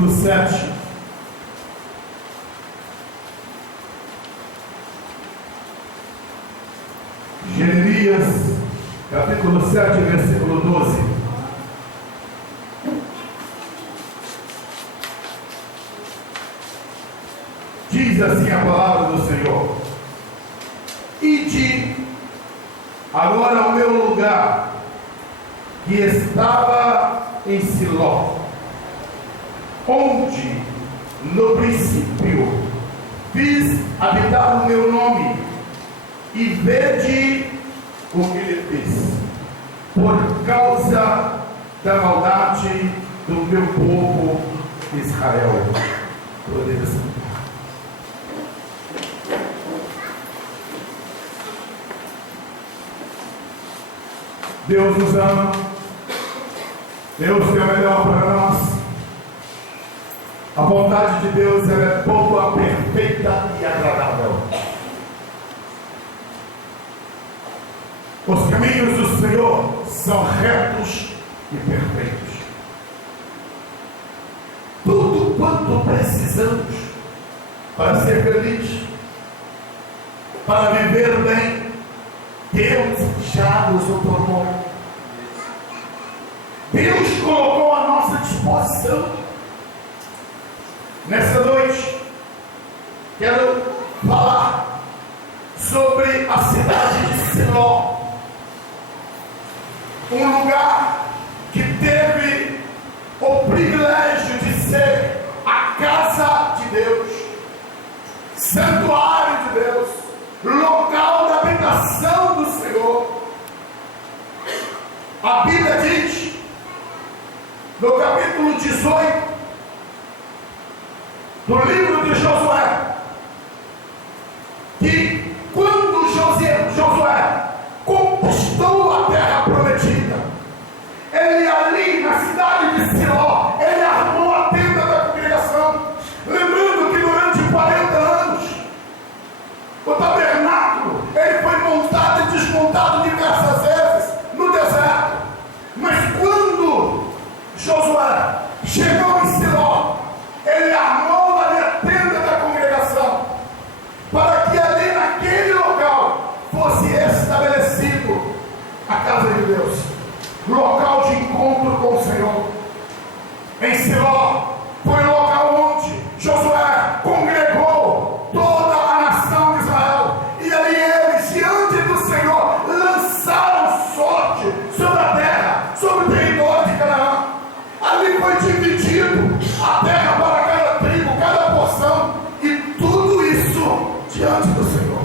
versículo 7. Jeremias, capítulo 7, versículo 12. Diz assim a palavra do Senhor: ide agora ao meu lugar, que estava em Siló, onde no princípio fiz habitar o meu nome, e vede o que lhe fiz, por causa da maldade do meu povo Israel. Poderia ser. Deus nos ama, Deus tem o melhor para nós. A vontade de Deus ela é boa, perfeita e agradável. Os caminhos do Senhor são retos e perfeitos. Tudo quanto precisamos para ser feliz, para viver bem, Deus já nos otorgou. Deus colocou à nossa disposição. Nessa noite, quero falar sobre a cidade de Siló, um lugar que teve o privilégio de ser a casa de Deus, santuário de Deus, local da habitação do Senhor. A Bíblia diz, no capítulo 18 do livro de Josué, que quando Josué conquistou a terra prometida, ele ali na cidade de Siló, ele armou a tenda da congregação. Lembrando que durante 40 anos o tabernáculo ele foi montado e desmontado diversas vezes no deserto. Mas quando Josué chegou em Siló, ele armou ali a tenda da congregação, para que ali naquele local fosse estabelecido a casa de Deus, local de encontro com o Senhor. Em Siló foi o local onde Josué congregou toda a nação de Israel, e ali eles, diante do Senhor, lançaram sorte sobre a terra, sobre o território de Canaã. Ali foi dividido a terra para cada tribo, cada porção, e tudo isso diante do Senhor.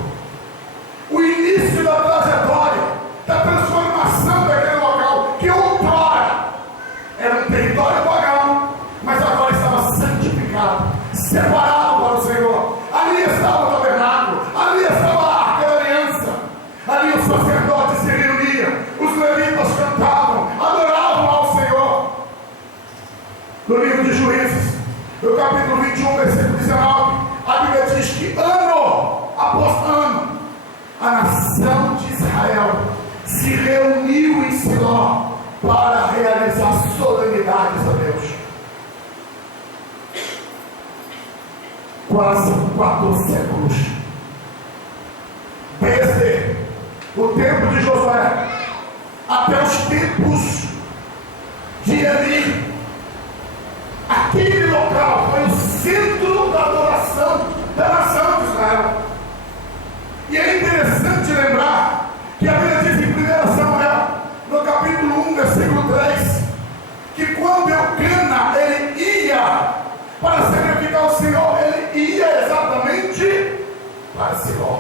O início da trajetória, da transformação daquele local, que outrora era um território pagão, mas agora estava santificado, separado para o Senhor. Ali estava o tabernáculo, ali estava a arca da aliança, ali os sacerdotes se reuniam, os levitas cantavam, adoravam ao Senhor. No livro de Juízes, no capítulo 21, versículo 19, a Bíblia diz que ano após ano, a nação de Israel se reuniu em Siló para realizar solenidades a Deus. Quase 4 séculos, desde o tempo de Josué até os tempos de Eli, aquele local foi o centro da adoração da nação de Israel. E é interessante lembrar que a Bíblia diz em 1 Samuel, no capítulo 1, versículo 3, que quando Eucana ele ia para sacrificar o Senhor, ele ia exatamente para Siló,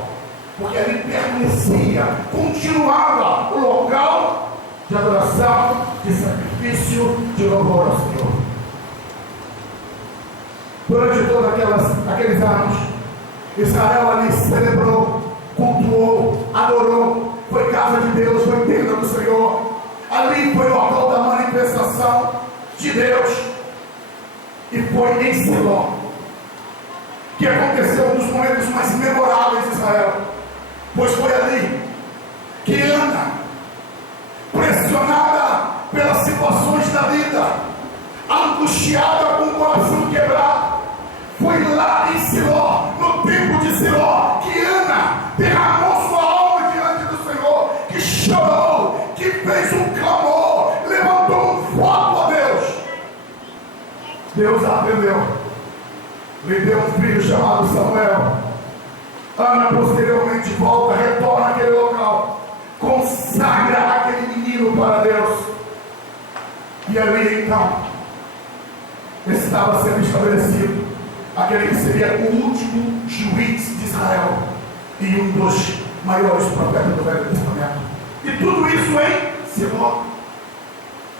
porque ele permanecia, continuava o local de adoração, de sacrifício, de louvor ao Senhor. Durante todos aqueles anos, Israel ali celebrou, cultuou, adorou, foi casa de Deus, foi tenda do Senhor. Ali foi o local da manifestação de Deus. E foi em Siló que aconteceu um dos momentos mais memoráveis de Israel, pois foi ali que Ana, pressionada pelas situações da vida, angustiada, com o coração quebrado. Foi lá em Siló, no templo de Siló, que Ana derramou sua alma diante do Senhor, que chorou, que fez um clamor, levantou um voto a Deus. Deus a atendeu, lhe deu um filho chamado Samuel. Ana posteriormente volta, retorna àquele local, consagra aquele menino para Deus. E ali então estava sendo estabelecido aquele que seria o último juiz de Israel e um dos maiores profetas do Velho Testamento. E tudo isso em Siló.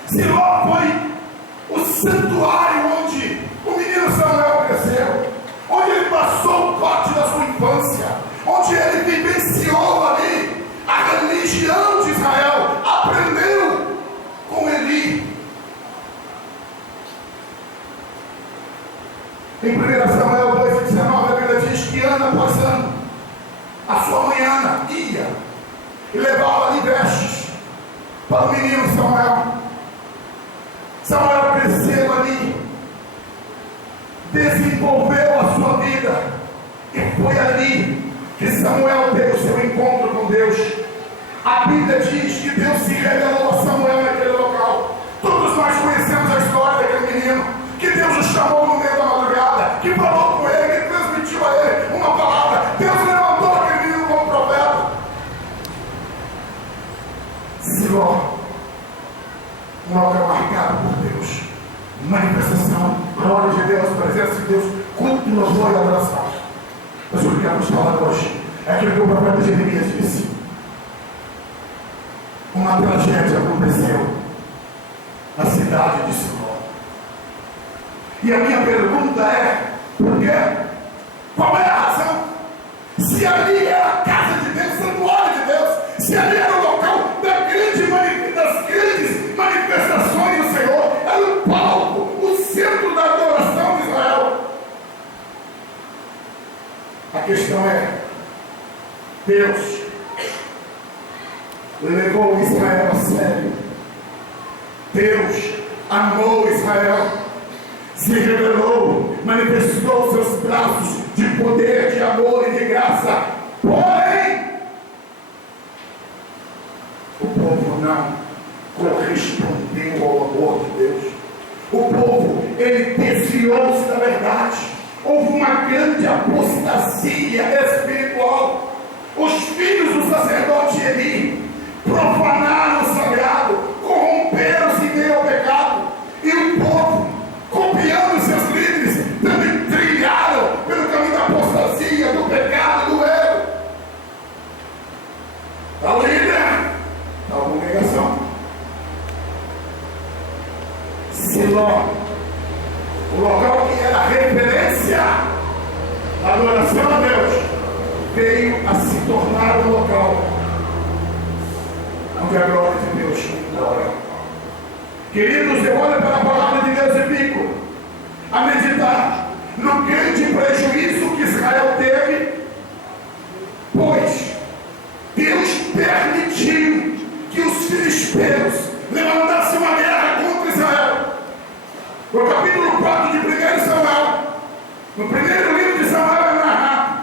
Siló foi o santuário onde o menino Samuel cresceu, onde ele passou parte da sua infância, onde ele vivenciou ali a religião de Israel, aprendeu com Eli. Em 1 Samuel 2,19, a Bíblia diz que ano após ano, a sua mãe Ana ia e levava ali vestes para o menino Samuel. Samuel cresceu ali, desenvolveu a sua vida, e foi ali que Samuel teve o seu encontro com Deus. A Bíblia diz que Deus se revelou a Samuel naquele local. Todos nós conhecemos a história daquele menino, que Deus o chamou no meio da madrugada, que falou com ele, que transmitiu a ele uma palavra. Deus levantou aquele menino como profeta. Siló, um local marcado por Deus, manifestação, glória de Deus, presença de Deus, culto, louvor e adoração. Mas o que queremos falar hoje é aquilo que o profeta Jeremias disse. Uma tragédia aconteceu na cidade de Siló. E a minha pergunta é: por quê? Qual é a razão? Se ali era a casa de Deus, santuário de Deus, se ali era o local das grandes manifestações do Senhor, era o palco, o centro da adoração de Israel. A questão é: Deus levou Israel a sério. Deus amou Israel, se revelou, manifestou seus braços de poder, de amor e de graça. Porém, o povo não correspondeu ao amor de Deus. O povo, ele desviou-se da verdade. Houve uma grande apostasia espiritual. Os filhos do sacerdote Eli profanaram o sagrado, corromperam-se em meio ao pecado. E o povo, copiando seus líderes, também trilharam pelo caminho da apostasia, do pecado, do erro. O líder da congregação, Siló, o local que era referência da adoração a Deus, veio a se tornar um local onde a glória de Deus mora. Queridos, eu olho para a palavra de Deus e fico a meditar no grande prejuízo que Israel teve, pois Deus permitiu que os filisteus levantassem uma guerra contra Israel. No capítulo 4 de 1 Samuel, no primeiro livro de Samuel, é narrado,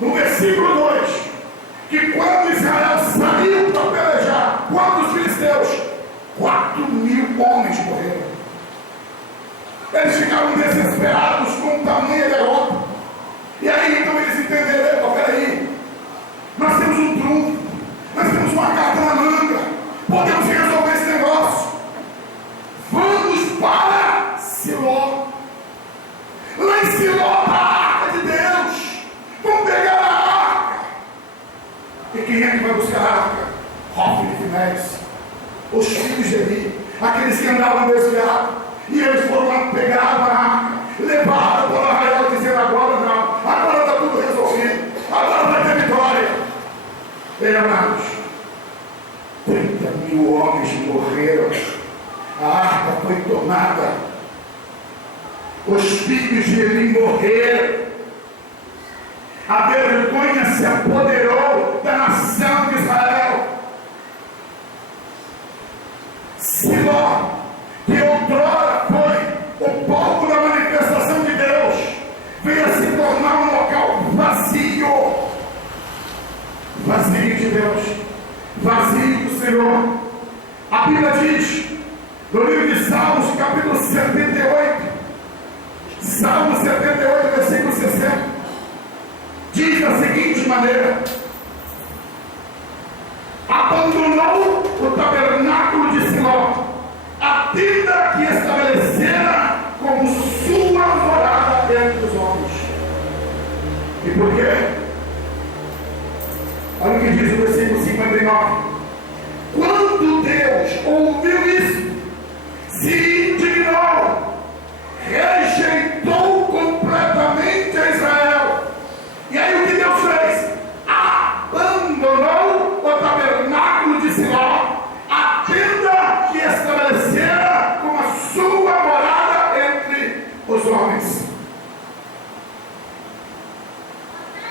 no versículo 2, que quando Israel saiu para pelejar contra os filisteus, 4.000 homens morreram. Eles ficaram desesperados com tamanha derrota. E aí então eles entenderam: peraí, nós temos um trunfo, nós temos uma carta na manga, podemos resolver esse negócio. Vamos para Siló. Lá em Siló, a arca de Deus. Vamos pegar a arca. E quem é que vai buscar a arca? Hofni e Finéis, os filhos de Eli, aqueles que andavam desviados. E eles foram lá, pegaram a arca, levaram para o arraial, dizendo: agora não, agora está tudo resolvido, agora vai ter vitória. Bem, amados, 30.000 homens morreram, a arca foi tomada, os filhos de Eli morreram, a vergonha se apoderou da nação de Israel. Siló, que outrora tornar um local vazio. Vazio de Deus, vazio do Senhor. A Bíblia diz, no livro de Salmos, capítulo 78, Salmo 78, versículo 60, diz da seguinte maneira: abandonou o tabernáculo de Siló, a tenda que estabelecera como sua morada entre os homens. E por quê? Olha o que diz o versículo 59. Quando Deus ouviu isso, se indignou, rejeitou completamente a Israel. E aí o que Deus fez? Abandonou o tabernáculo de Siló, a tenda que estabelecera como a sua morada entre os homens.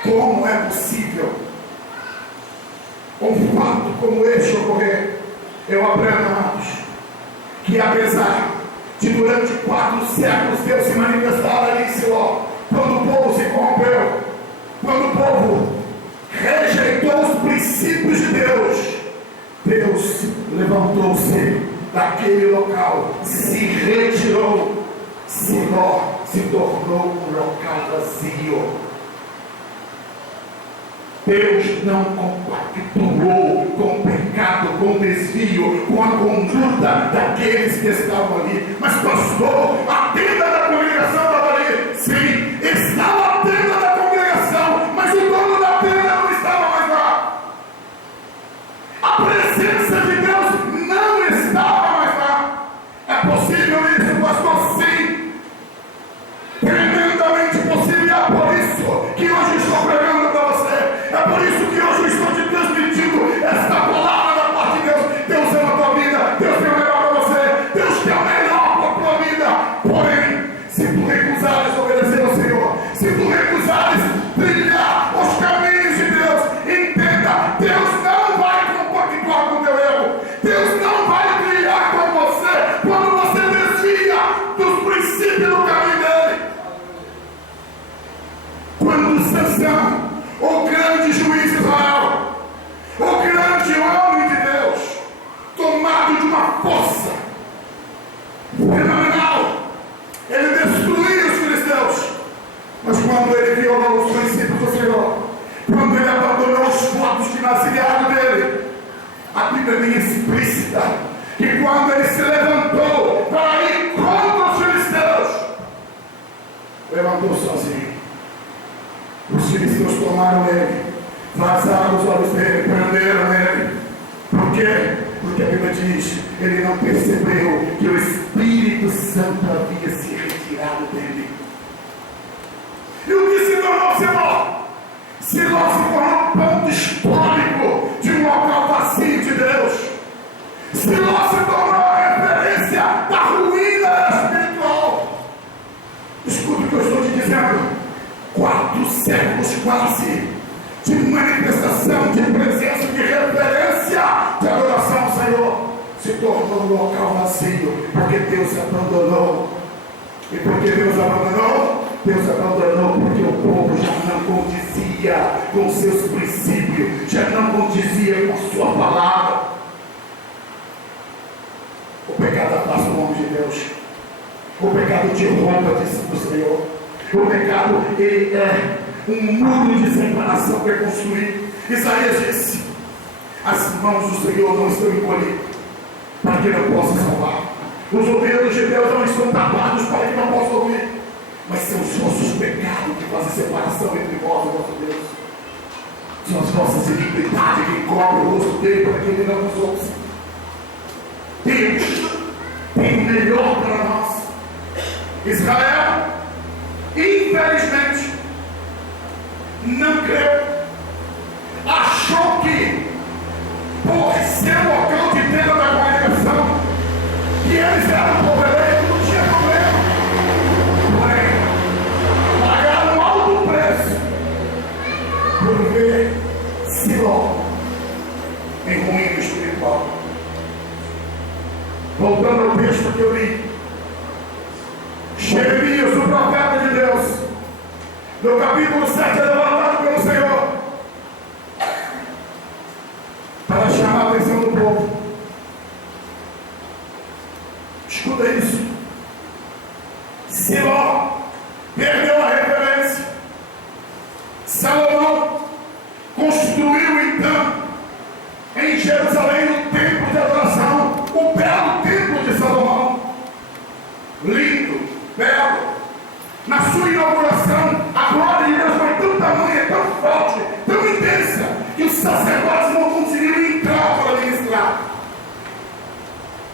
Como é possível um fato como este ocorrer? Eu aprendo, amados, que apesar de durante 4 séculos Deus se manifestar ali em Siló, quando o povo se corrompeu, quando o povo rejeitou os princípios de Deus, Deus levantou-se daquele local, se retirou. Siló se tornou um local vazio. Deus não compactuou com o pecado, com o desvio, com a conduta daqueles que estavam ali. Mas pastor, a tenda da congregação estava ali. Sim, estava a tenda da congregação, mas o dono da tenda não estava mais lá. A presença de Deus não estava mais lá. É possível isso, pastor? Sim. Tremendamente possível. E é por isso que hoje estou pregando para você. É por isso que hoje eu estou te transmitindo esta palavra da parte de Deus. Deus ama a tua vida, Deus tem o melhor para você, Deus tem o melhor para a tua vida. Porém, se tu recusares obedecer ao Senhor, se tu recusares trilhar os caminhos de Deus, entenda, Deus não vai compactuar com o teu erro. Deus não vai trilhar com você quando você desvia dos princípios do caminho dele. Quando Sansão, o grande juiz de Israel, o grande homem de Deus, tomado de uma força fenomenal, ele destruiu os filisteus. Mas quando ele violou os princípios do Senhor, quando ele abandonou os votos de nascimento dele, a Bíblia é bem explícita que quando ele se levantou para ir contra os filisteus, levantou sozinho. Os filisteus tomaram ele, vazaram os olhos dele, prenderam ele. Por quê? Porque a Bíblia diz, ele não percebeu que o Espírito Santo havia se retirado dele. E o que se tornou Siló? Siló se tornou um ponto histórico de um local vazio de Deus. Siló se tornou a referência da ruína espiritual. Escuta o que eu estou te dizendo. 4 séculos quase de manifestação, de presença, de referência, de adoração ao Senhor, se tornou um local vazio, porque Deus abandonou. E porque Deus abandonou? Deus abandonou porque o povo já não condizia com seus princípios, já não condizia com a sua palavra. O pecado afasta o nome de Deus. O pecado te rouba do Senhor. O pecado, ele é um muro de separação que é construído. Isaías disse: as mãos do Senhor não estão encolhidas para que não possa salvar. Os ouvidos de Deus não estão tapados para que não possa ouvir. Mas são os nossos pecados que fazem separação entre nós e o nosso Deus. São as nossas iniquidades que cobrem o rosto dele para que ele não nos ouça. Deus tem o melhor para nós. Israel, infelizmente, não creu. Achou que, por ser local de tenda da congregação, que eles eram povo eleito, não tinha problema. Porém, pagaram um alto preço por ver Siló em ruína espiritual. Voltando ao texto que eu li, Jeremias, o profeta de Deus, No capítulo 7 é levantado pelo Senhor para chamar a atenção do povo. Escuta isso. Siló perdeu a referência. Salomão construiu então em Jerusalém o templo de adoração, o belo templo de Salomão. Lindo, belo. Na sua inauguração, a glória de Deus foi tão tamanha, tão forte, tão intensa, que os sacerdotes não conseguiram entrar para ministrar.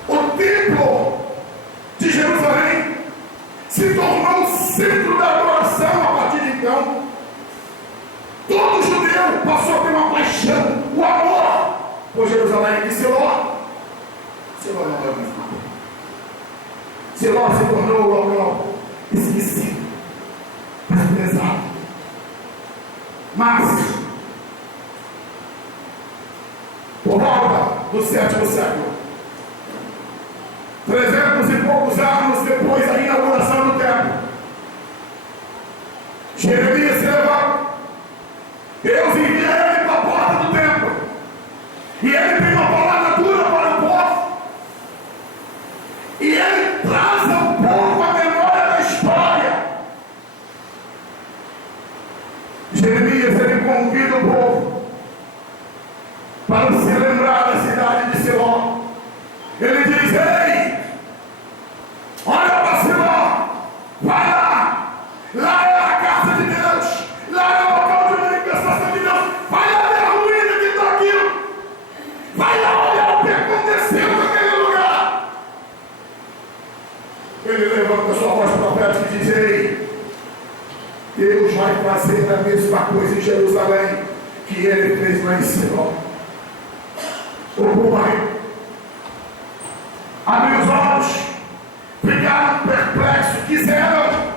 O templo de Jerusalém se tornou o centro da adoração a partir de então. Todo judeu passou a ter uma paixão, o amor por Jerusalém. E Siló não é mais nada. Siló se tornou o local esquecido, desprezado. Mas, por volta do 7º século, 300 e poucos anos depois da inauguração do templo, Jeremias se levanta. Deus envia ele para a porta do templo. E ele tem uma palavra dura para o povo. E ele traz ao povo a memória da história. Jeremias, ele convida o povo para se lembrar da cidade de Siló. Ele diz: ei, olha para Siló, vai lá, lá é a casa de Deus, lá é o local de manifestação de Deus, vai lá ver a ruína que está aqui, vai lá olhar o que aconteceu naquele lugar. Ele levanta sua voz profética e diz: ei, Deus vai fazer a mesma coisa em Jerusalém que ele fez lá em Siló. O povo vai abrir os olhos, ficaram perplexos, quiseram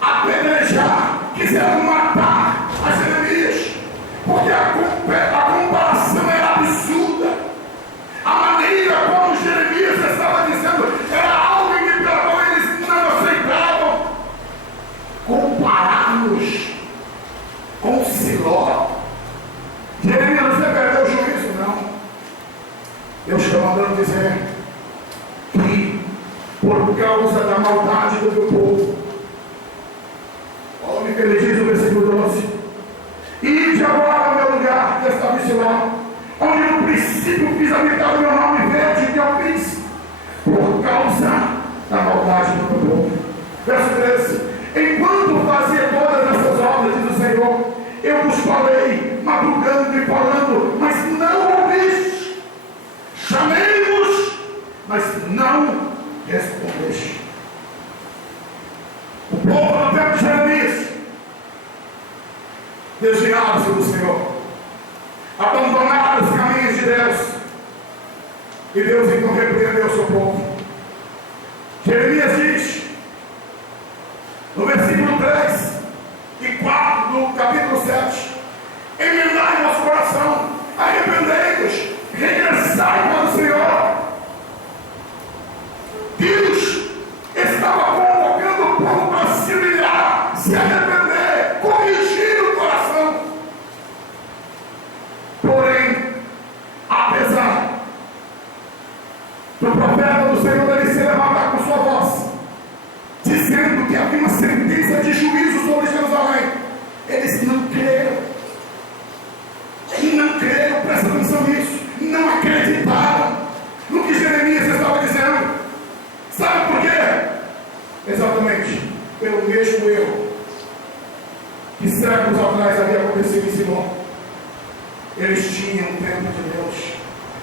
apedrejar, quiseram matar as Jeremias, porque a comparação era absurda. A maneira como Jeremias estava dizendo era algo que pelo qual eles não aceitavam. Compararmos com Siló. Jeremias, você perdeu o juízo? Não. Eu estou mandando dizer que, por causa da maldade do meu povo, olha o que ele diz no versículo 12: ide agora ao meu lugar, que estava em Siló, onde no princípio fiz habitar o meu nome verde que eu fiz, por causa da maldade do meu povo. Verso 13: enquanto fazia todas essas obras, diz o Senhor, eu vos falei, madrugando e falando, mas não ouviste. Chamei-vos, mas não respondeste. O povo do tempo de Jeremias desviaram-se do Senhor, abandonaram os caminhos de Deus, e Deus então repreendeu o seu povo. Jeremias diz, no versículo 3 e 4 do capítulo 7: emendai nosso coração, arrependei-vos, regressai para o Senhor. Deus estava convocando o povo para se virar, se arrepender, corrigir o coração. Porém, apesar do profeta do Senhor ele se levantar com sua voz, dizendo que havia uma sentença de juízo sobre Jerusalém, eles não creram. Não creram, presta atenção nisso. Não acreditaram no que Jeremias estava dizendo. Sabe por quê? Exatamente pelo mesmo erro que séculos atrás havia acontecido em Siló. Eles tinham o templo de Deus,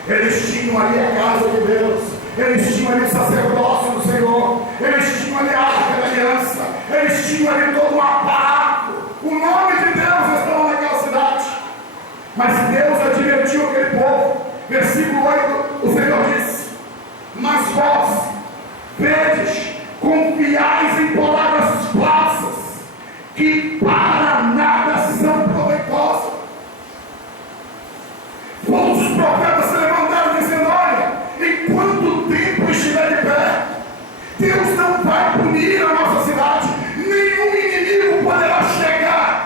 eles tinham ali a casa de Deus, eles tinham ali o sacerdócio do Senhor, eles tinham ali a arca da aliança, eles tinham ali todo um aparato. O nome de Deus estava naquela cidade. Mas Deus advertiu aquele povo. Versículo 8, o Senhor disse: mas vós vedes, confiais em palavras falsas, que para nada são proveitosas. Os profetas se levantaram dizendo: olha, enquanto o tempo estiver de pé, Deus não vai punir a nossa cidade, nenhum inimigo poderá chegar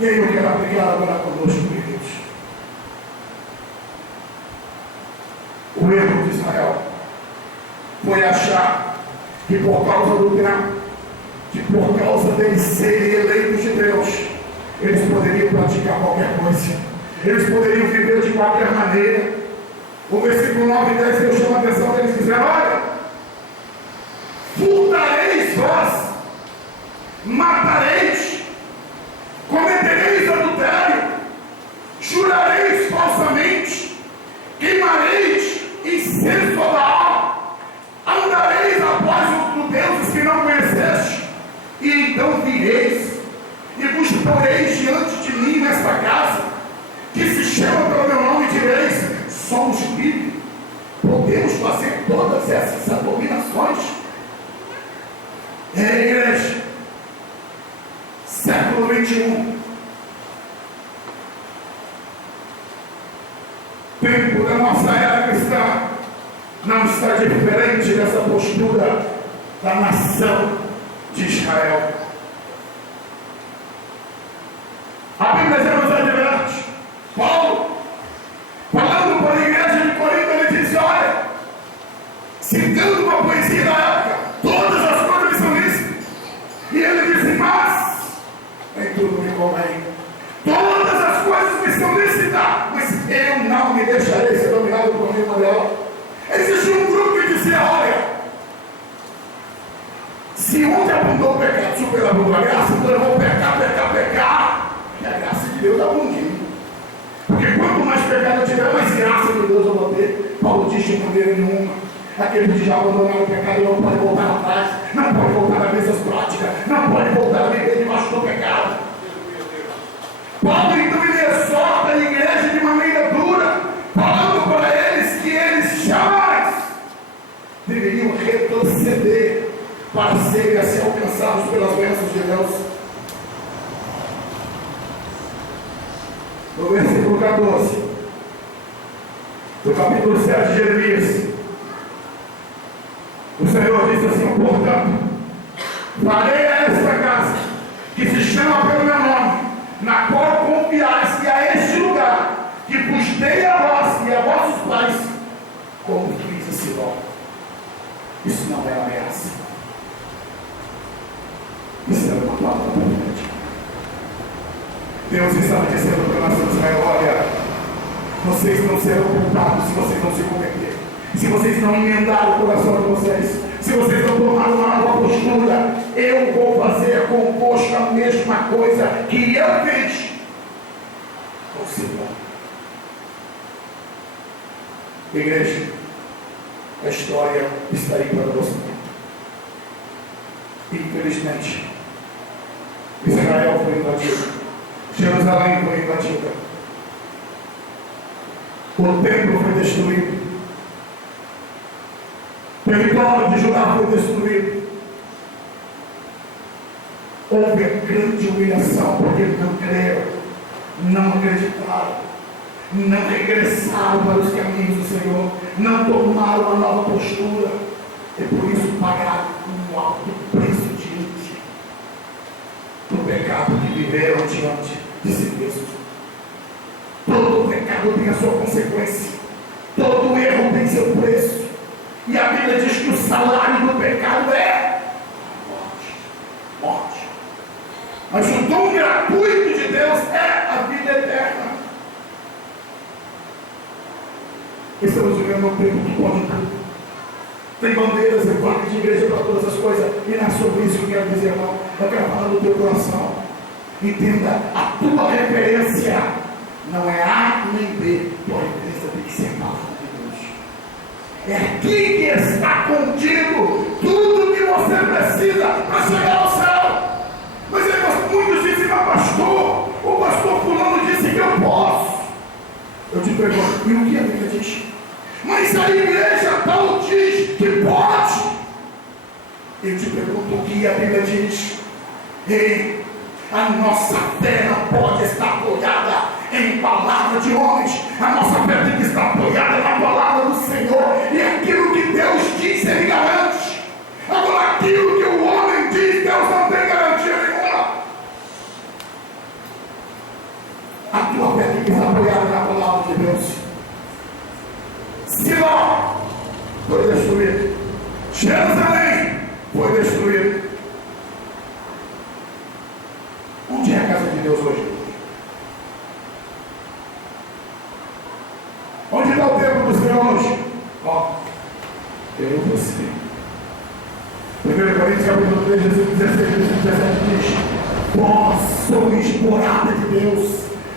E aí eu quero aplicar agora conosco, queridos. O erro de Israel foi achar que por causa do grão, que por causa deles serem eleitos de Deus, eles poderiam praticar qualquer coisa, eles poderiam viver de qualquer maneira. O versículo 9 e 10 Deus chama a atenção deles dizendo: olha, furtareis vós, matareis, cometereis adultério, jurareis falsamente, queimareis incenso a Baal, andareis após os deuses que não conheceste, e então vireis e vos poreis diante de mim nesta casa, que se chama pelo meu nome, e direis: somos filhos, podemos fazer todas essas abominações. Igreja, século 21, tempo da nossa era cristã, não está diferente dessa postura da nação de Israel. A Bíblia já nos adverte. Paulo, falando para a igreja de Corinto, ele disse: olha, citando uma poesia da época, todas as coisas são lícitas. E ele disse: mas nem tudo me convém. Todas as coisas me são lícitas, mas eu não me deixarei ser dominado por nenhuma delas. Existia um grupo que dizia: olha, se onde abundou o pecado, superabundou a graça, então eu vou pecar, e a graça de Deus abunde. Porque quanto mais pecado eu tiver, mais graça de Deus eu vou ter. Paulo diz de maneira nenhuma: aquele que já abandonaram o pecado não pode voltar atrás, não pode voltar a mesmas práticas, não pode voltar a viver debaixo do pecado. Paulo então ele exorta a igreja de maneira dura, falando para eles que eles jamais deveriam retroceder para serem assim alcançados pelas bênçãos de Deus. No versículo 14 do capítulo 7 de Jeremias, o Senhor diz assim: portanto, farei a esta casa, que se chama pelo meu nome, na qual confiais, e a este lugar que vos dei a vós e a vossos pais, como fiz a Siló. Isso não é ameaça, isso é uma palavra profética. Deus estava dizendo para a nação de Israel: olha, vocês não serão culpados se vocês não se converterem, se vocês não emendarem o coração de vocês, se vocês não tomarem uma nova postura. Eu vou fazer convosco a mesma coisa que eu fiz com Siló. Igreja, a história está aí para você. Infelizmente, Israel foi invadido, Jerusalém foi invadida, o templo foi destruído, o território de Judá foi destruído. Houve grande humilhação, porque não creram, não acreditaram, não regressaram para os caminhos do Senhor, não tomaram uma nova postura, e por isso pagaram um alto preço diante do pecado que viveram diante de si mesmos. Todo pecado tem a sua consequência, todo erro tem seu preço, e a Bíblia diz que o salário do pecado é morte. Mas o dom gratuito de Deus é a vida eterna. Estamos vivendo um tempo que pode tudo. Tem bandeiras e placas de igreja para todas as coisas, e não é sobre isso que eu quero dizer, não. Eu quero falar do teu coração. Entenda, a tua referência não é A nem B, tua referência tem que ser a palavra de Deus. É aqui que está contigo tudo que você precisa para chegar ao céu. Mas aí muitos dizem: mas pastor, o pastor fulano disse que eu posso. Eu te pergunto: e o que a Bíblia diz? Mas a igreja tal diz que pode. Eu te pergunto: o que a Bíblia diz? Ei, a nossa fé não pode estar apoiada em palavra de homens. A nossa fé tem que estar apoiada na palavra do Senhor. E aquilo que Deus diz, Ele garante. Agora, aquilo que o homem diz, Deus não tem garantia nenhuma. Siló foi destruído. Jerusalém foi destruído. Onde é a casa de Deus hoje? Onde está o templo do Senhor hoje? Ó, eu e você. 1 Coríntios capítulo 3, versículo 16, versículo 17 diz: vós sois morada de Deus,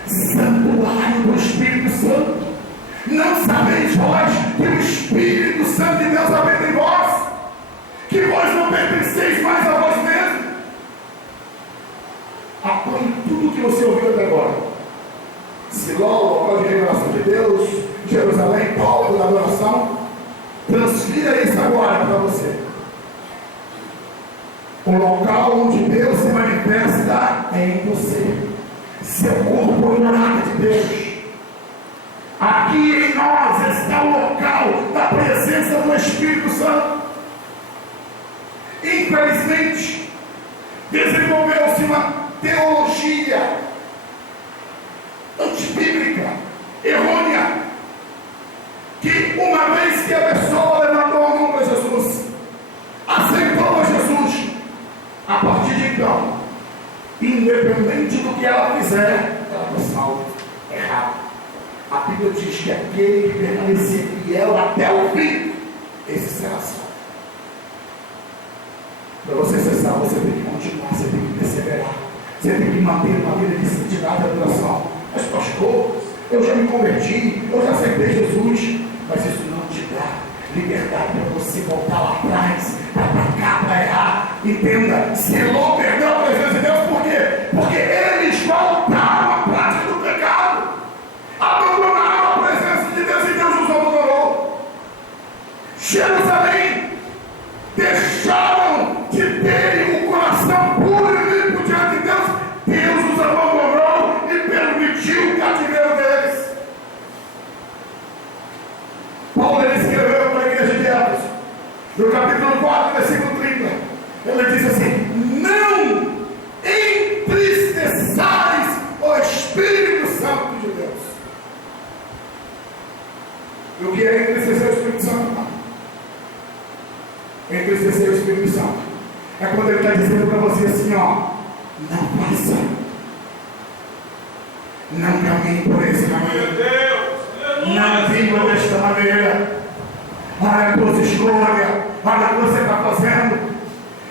santuário do Espírito Santo. Não sabeis vós que o Espírito Santo de Deus habita em vós, que vós não pertenceis mais a vós mesmos? Apanhe tudo que você ouviu até agora. Siló, local de revelação de Deus, Jerusalém, palco da adoração. Transfira isso agora para você. O local onde Deus se manifesta é em você. Seu corpo é morada de Deus. Aqui em nós está o local da presença do Espírito Santo. Infelizmente, desenvolveu-se uma teologia antibíblica, errônea, que uma vez que a pessoa levantou a mão para Jesus, aceitou a Jesus, a partir de então, independente do que ela fizer, ela está salva. Errado. A Bíblia diz que aquele que permanecer fiel até o fim, esse será salvo. Para você ser salvo, você tem que continuar, você tem que perseverar, você tem que manter uma vida de santidade e adoração. Mas pastor, eu já me converti, eu já aceitei Jesus, mas isso não te dá liberdade para você voltar lá atrás, para cá, para errar. Entenda, Siló perdeu a presença de Deus, por quê? Porque eles voltaram à prática do pecado, abandonaram a presença de Deus e Deus os abandonou. Jerusalém, deixaram de terem o coração puro e limpo diante de Deus. Deus os abandonou e permitiu o cativeiro deles. Paulo ele escreveu para a igreja de Éfeso, no capítulo 4, versículo 30. Ele diz assim: não entristeçais o Espírito Santo de Deus. E o que é entristecer o Espírito Santo? Entristecer o Espírito Santo é quando ele está dizendo para você assim: ó, não faça, não caminhe por esse caminho, não viva desta maneira. Olha a tua escolha, olha o que você está fazendo,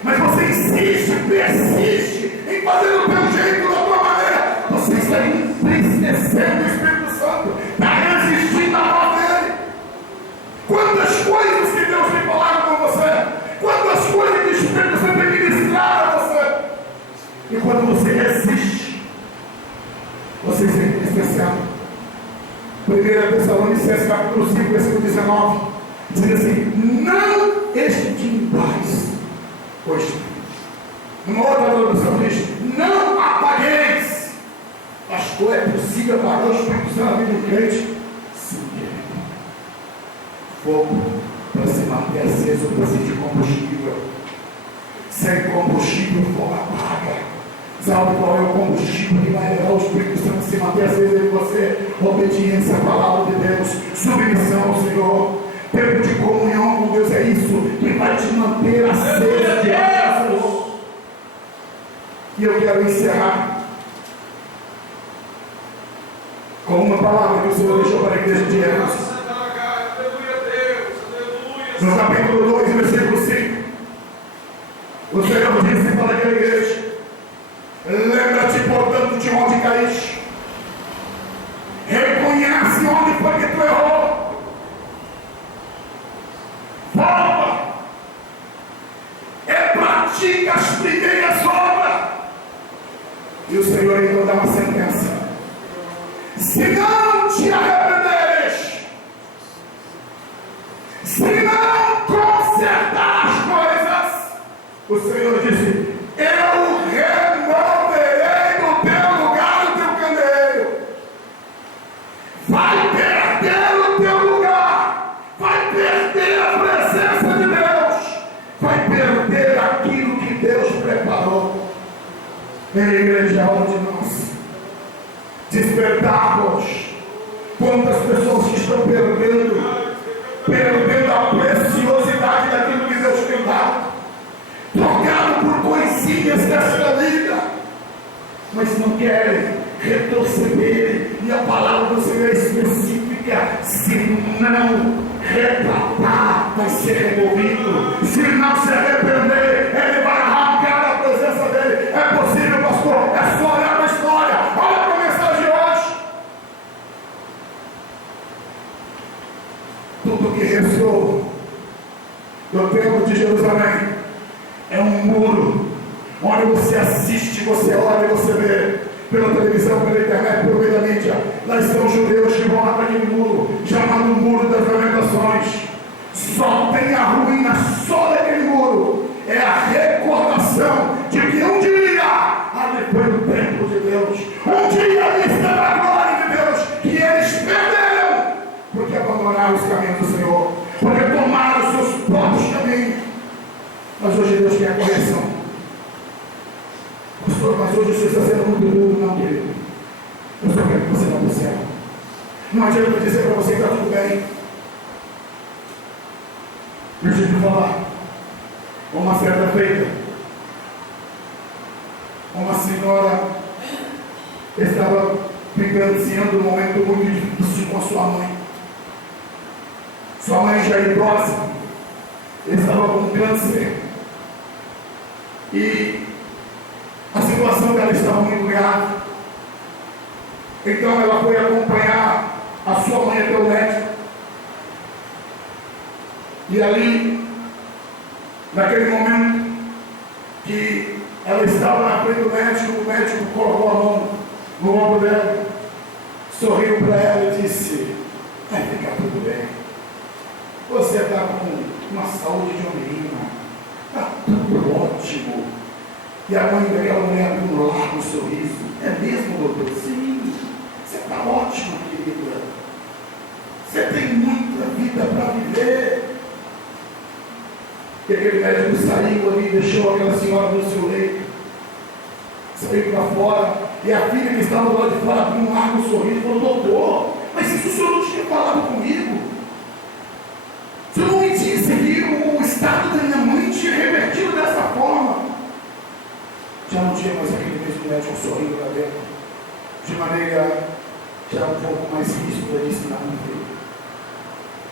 mas você insiste, persiste em fazer do teu jeito, da tua maneira. Você está entristecendo o Espírito Santo, está resistindo à voz dele. Quantas coisas que Deus tem falado com você, quantas coisas que o Espírito Santo tem ministrado a você, e quando você resiste, você se entristecendo. 1 Tessalonicenses capítulo 5, versículo 19, diz assim: não extinguais o Espírito. Numa outra tradução diz: não apagueis. Pastor, é possível apagar o Espírito Santo na vida do crente? Sim, querido. Fogo para se manter aceso precisa de combustível. Sem combustível, o fogo apaga. Sabe qual é o combustível que vai levar o Espírito Santo a se manter aceso em você? Obediência à palavra de Deus, submissão ao Senhor, tempo de comunhão com Deus. É isso que vai te manter aceso diante do Senhor. E eu quero encerrar com uma palavra que o Senhor deixou para a igreja de Éfeso. No capítulo 2, versículo 5, o Senhor disse para aquela igreja: lembra-te, portanto, de onde caíste, reconhece onde foi que tu errou, volta e pratica as primeiras obras. E o Senhor então dá uma sentença: se não te arrependeres, se não consertar as coisas, o Senhor disse: eu removerei do teu lugar o teu candeeiro. Vai perder o teu lugar, vai perder a presença de Deus, vai perder aquilo que Deus preparou. Em igreja, onde nós despertarmos, quantas pessoas que estão perdendo não querem retroceder, e a palavra do Senhor é específica: se não retratar, vai ser removido. Se não se arrepender, ele vai arrancar da presença dele. É possível, pastor? É só olhar para a história. Olha para a mensagem de hoje. Tudo que restou do templo de Jerusalém é um muro, onde você assiste, você olha e você vê pela televisão, pela internet, pelo meio da mídia. Lá estão os judeus que vão lá para aquele muro, chamado Muro das Lamentações. Só tem a ruína, só daquele muro. É a recordação de que um dia ali foi o templo de Deus. Um dia ali estava a glória de Deus, que eles perderam, porque abandonaram os caminhos do Senhor, porque tomaram os seus próprios caminhos. Mas hoje Deus quer a correção. Pastor, mas hoje o Senhor está sendo muito duro. Não, querido. Eu só quero que você vá para o céu. Não adianta eu dizer para você que está tudo bem. Deixa eu te falar. Uma certa feita, uma senhora estava vivenciando um momento muito difícil com a sua mãe. Sua mãe já é idosa, estava com câncer, e a situação dela estava muito grave. Então ela foi acompanhar a sua mãe até o médico. E ali, naquele momento que ela estava na frente do médico, o médico colocou a mão no ombro dela, sorriu para ela e disse: vai ficar tudo bem. Você está com uma saúde de uma menina, está tudo ótimo. E a mãe daquela mulher abriu um largo sorriso. É mesmo, doutor? Sim, você está ótima, querida. Você tem muita vida para viver. E aquele médico saiu ali, deixou aquela senhora no seu leito, saiu para fora, e a filha que estava lá de fora abriu um largo sorriso e falou: doutor, mas isso o senhor não tinha falado comigo? O senhor não me disse que o estado da minha mãe tinha revertido dessa forma? Já não tinha mais aquele mesmo médico sorrindo lá dentro, de maneira já um pouco mais ríspida, disse: não, meu filho,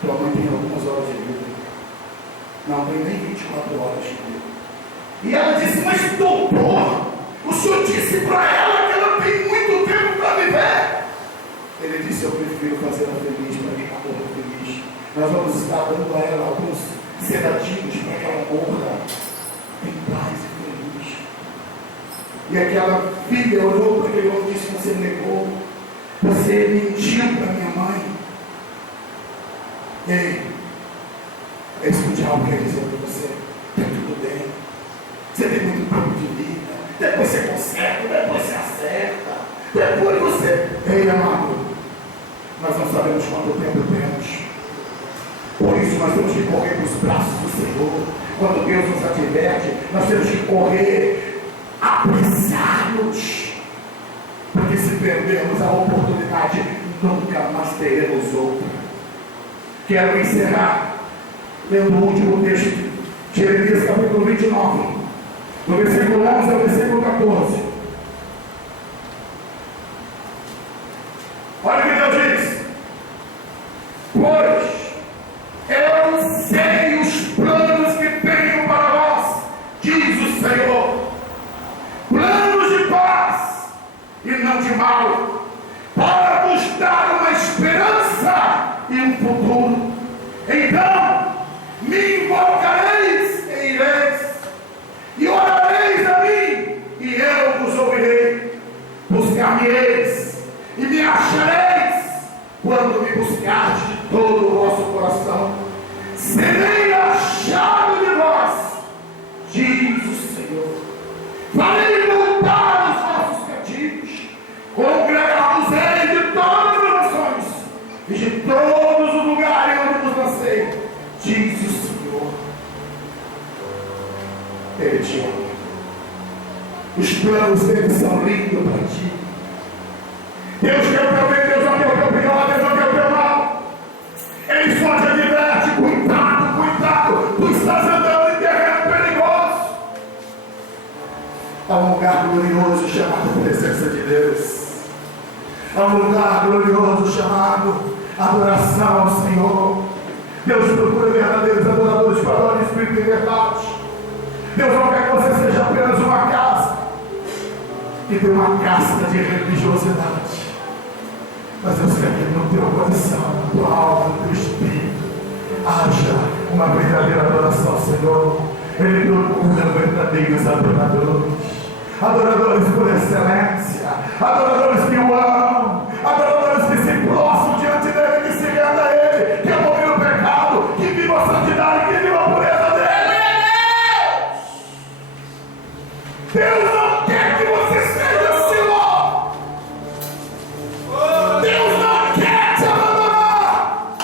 tua mãe tem algumas horas de vida, não tem nem 24 horas de vida. E ela disse: mas doutor, o senhor disse para ela que ela tem muito tempo para viver. Ele disse: eu prefiro fazê-la feliz para que ela morra feliz. Nós vamos estar dando a ela alguns sedativos para que ela morra em paz e feliz. E aquela filha olhou para aquele homem e disse: você negou, você mentiu para minha mãe. Ei, eu escutei algo que eu dizer para você: está tudo bem, você tem muito tempo de vida, depois você conserta, depois você acerta, depois você... Ei, amado, nós não sabemos quanto tempo temos, por isso nós temos que correr para os braços do Senhor. Quando Deus nos adverte, nós temos que correr, apressar-nos, porque se perdermos a oportunidade, nunca mais teremos outra. Quero encerrar lendo o último texto de Jeremias, capítulo 29, do versículo 11 ao versículo 14. Olha o que Deus diz: pois eu sei os planos que tenho para vós, diz o Senhor, planos de paz e não de mal, para vos dar uma esperança e um futuro. Então me invocareis e ireis, e orareis a mim, e eu vos ouvirei. Buscar-me-eis e me achareis, quando me buscardes de todo o vosso coração. Serei achado de vós, diz o Senhor. Farei voltar os vossos cativos, congregar-vos-ei de todas as nações e de todos os lugares onde vos lancei, diz o Senhor. Ele te ama. Os planos dele são lindos para ti. Deus quer o teu bem, Deus não quer o teu pior, Deus não quer o teu mal. Ele só te adverte: cuidado, cuidado, tu estás andando em terreno perigoso. Há um lugar glorioso chamado presença de Deus. Deus. É um lugar glorioso chamado adoração ao Senhor. Deus procura verdadeiros adoradores para adorar o Espírito em verdade. Deus não quer que você seja apenas uma casa que tem uma casca de religiosidade, mas Deus quer que no teu coração, na tua alma, no teu espírito haja uma verdadeira adoração ao Senhor. Ele procura verdadeiros adoradores, adoradores por excelência, adoradores que o amam, adoradores que se prostram diante dele, que se rendem a ele, que abomina o pecado, que viva a santidade, que viva a pureza dele. Deus não quer que você seja Siló. Deus não quer te abandonar.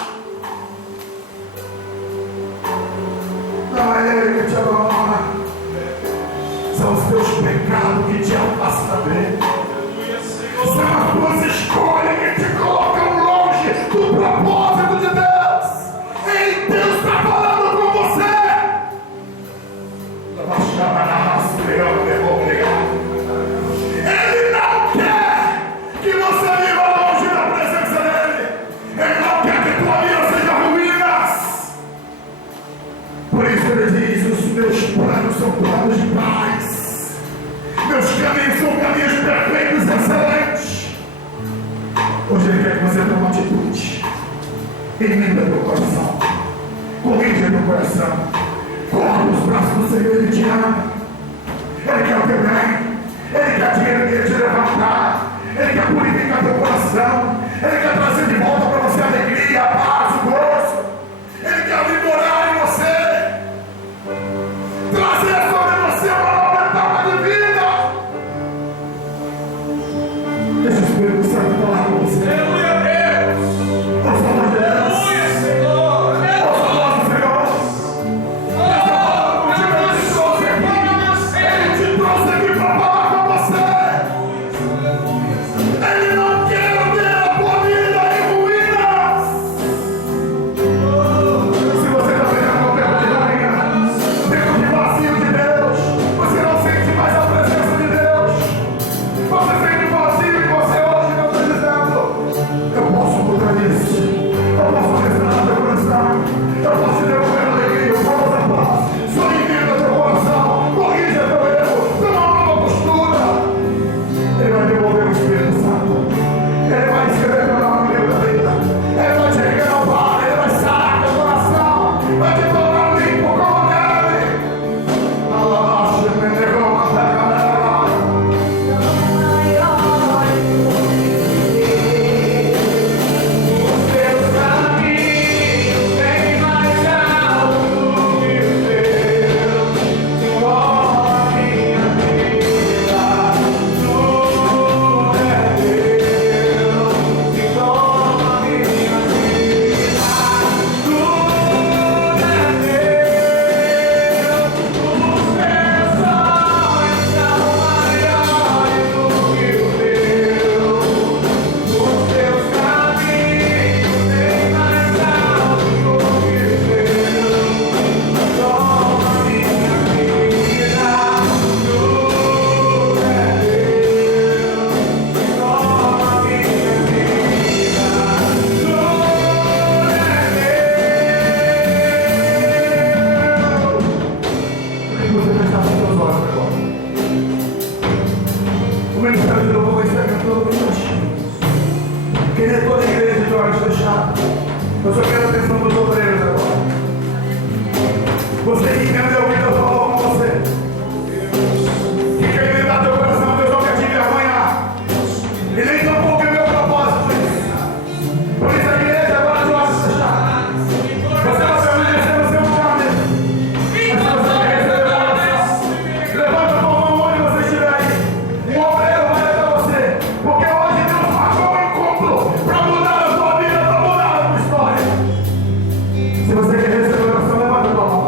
Não é Ele que te abandona, são os teus pecados que te afastam dele. São as tuas escolhas que te colocam longe do propósito de Deus. E Deus está falando com você. Ele não quer que você viva longe da presença dele. Ele não quer que tua vida seja ruínas. Por isso ele diz: os meus planos são planos de paz, meus caminhos são caminhos perfeitos e excelentes. Hoje ele quer que você tome uma atitude. Emenda teu coração, corrija teu coração, corre os braços do Senhor. Ele te ama, Ele quer o teu bem, Ele quer te levantar, Ele quer purificar teu coração, Ele quer trazer de volta para você a alegria, a paz, o gozo. Ele quer vir morar em você, trazer sobre você uma nova etapa de vida. Deixa o Espírito Santo falar com você. Aleluia, Deus. Por favor, Deus. Aleluia, Senhor. Por favor, Senhor. Ele te trouxe aqui para falar com você. Ele não quer ver a tua vida em ruínas. Se você está vivendo um tempo de ruínas, tempo de vazio de Deus, você não sente mais a presença de Deus, você sente vazio em você hoje, não está dizendo: eu posso mudar isso, eu posso restaurar teu coração, eu posso te devolver a alegria, eu posso a paz. Só inventa teu coração, corrija teu erro, toma uma nova postura. Ele vai devolver o Espírito Santo, Ele vai escrever teu nome no livro da vida, Ele vai te renovar, Ele vai sarar teu coração, vai te tornar limpo como neve. Alabaste, me negou a terra. Os teus caminhos bem mais alto que o teu, toma minha vida, tudo é teu, e toma minha vida, tudo é teu. Os meus sonhos são maiores do que o teu, os teus caminhos bem mais alto do que o teu, toma minha vida, tudo é teu, toma minha vida, tudo é teu. Você fechar os seus olhos agora. O ministério de louvor vai estar cantando minutinhos. Queria toda a igreja de olhos fechados. Eu só quero a atenção dos obreiros agora. Você que entendeu o que Deus falou com você, que quer emendar teu coração, Deus não quer te envergonhar. E nem tampouco é meu propósito isso. Por isso a igreja agora de olhos fechados. Você vai permanecer no seu lugar mesmo. Mas se você quer receber a oração, levanta a mão onde você estiver aí. Um obreiro vai levar você, porque hoje Deus marcou um encontro para mudar a tua vida, para mudar a tua história. Se você quer receber a oração, levanta a tua mão.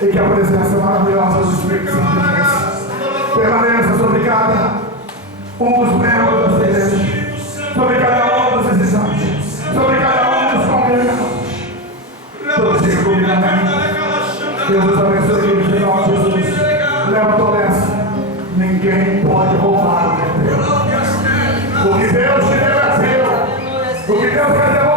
E que a presença maravilhosa do Espírito Santo permaneça sobre cada um dos membros dessa igreja, sobre cada um dos visitantes, sobre cada um dos congregantes. Todos digam comigo, amém. Deus nos abençoe no nome de Jesus. Leva a promessa. Ninguém pode roubar o que é teu. O que Deus te deu é teu. O que Deus quer